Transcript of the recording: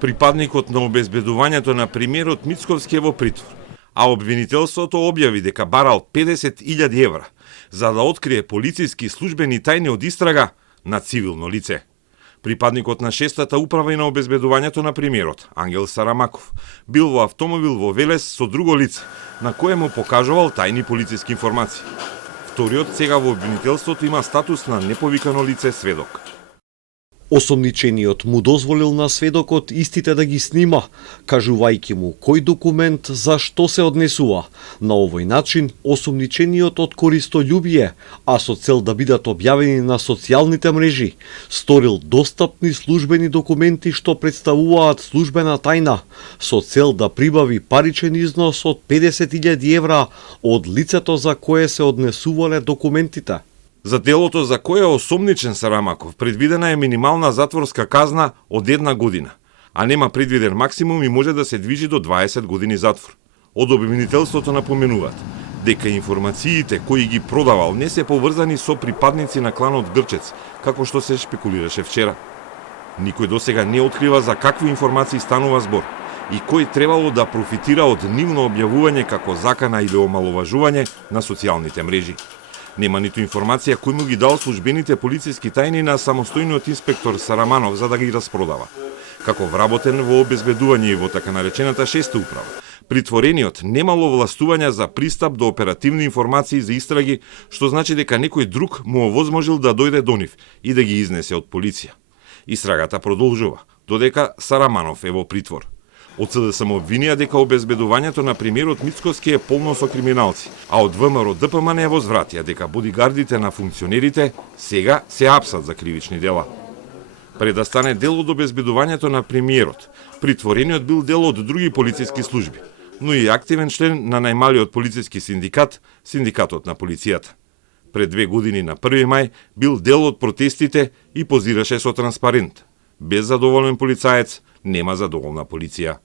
Припадникот на обезбедувањето на премиерот Мицковски е во притвор, а обвинителството објави дека барал 50.000 евра за да открие полициски службени тајни од истрага на цивилно лице. Припадникот на 6-та управа и на обезбедувањето на премиерот, Ангел Сарамаков, бил во автомобил во Велес со друго лице, на кое му покажувал тајни полициски информации. Вториот сега во обвинителството има статус на неповикано лице сведок. Осомничениот му дозволил на сведокот истите да ги снима, кажувајќи му кој документ за што се однесува. На овој начин, осомничениот од користољубие, а со цел да бидат објавени на социјалните мрежи, сторил достапни службени документи што представуваат службена тајна, со цел да прибави паричен износ од 50.000 евра од лицето за кое се однесувале документите. За делото за кое е осомничен Сарамаков предвидена е минимална затворска казна од 1 година, а нема предвиден максимум и може да се движи до 20 години затвор. Од обвинителството напоменуваат дека информациите кои ги продавал не се поврзани со припадници на кланот Грчец, како што се шпекулираше вчера. Никој досега не открива за какви информации станува збор и кој требало да профитира од нивно објавување како закана или омаловажување на социјалните мрежи. Нема ниту информација кој му ги дал службените полициски тајни на самостојниот инспектор Сараманов за да ги распродава. Како вработен во обезбедување и во така наречената 6-та управа, притворениот немал овластувања за пристап до оперативни информации за истраги, што значи дека некој друг му овозможил да дојде до нив и да ги изнесе од полиција. Истрагата продолжува, додека Сараманов е во притвор. Од СДСМ обвинија дека обезбедувањето на премиерот Мицковски е полно со криминалци, а од ВМРО ДПМН е возвратија дека бодигардите на функционерите сега се апсат за кривични дела. Пред да стане дел од обезбедувањето на премиерот, притворениот бил дел од други полициски служби, но и активен член на најмалиот полициски синдикат, Синдикатот на полицијата. Пред 2 години на 1 мај бил дел од протестите и позираше со транспарент. Без задоволен полицаец нема задоволна полиција.